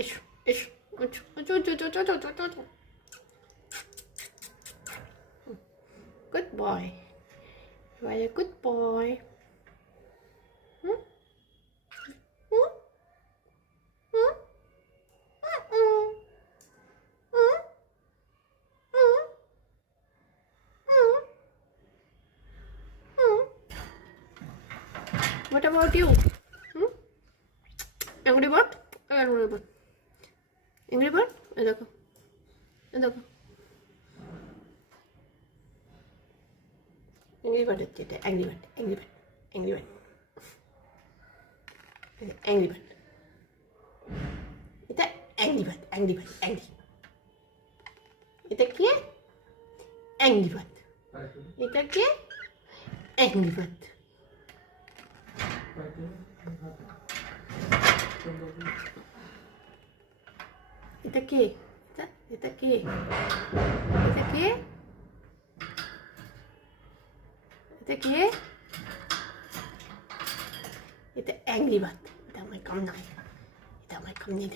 এসো এসো ওঠো ওঠো ওঠো ওঠো ওঠো ওঠো ওঠো। Good boy. You are a good boy. Hmm? Hmm? Hmm? Mm-mm. Hmm? Hmm? Hmm? Hmm? What about you? Hmm? Angry bird? Angry bird. Angry bird? এই দেখো এই দেখো Angry bird হচ্ছে এটা Angry bird Angry bird Angry bird Angry bird এটা Angry bird Angry bird Angry এটা কি Angry bird এটা কি Angry bird এটা কি এটা কি এটা কি এটা কি এটা Angry bird এটা আমার কাম নাই এটা আমার কাম নেই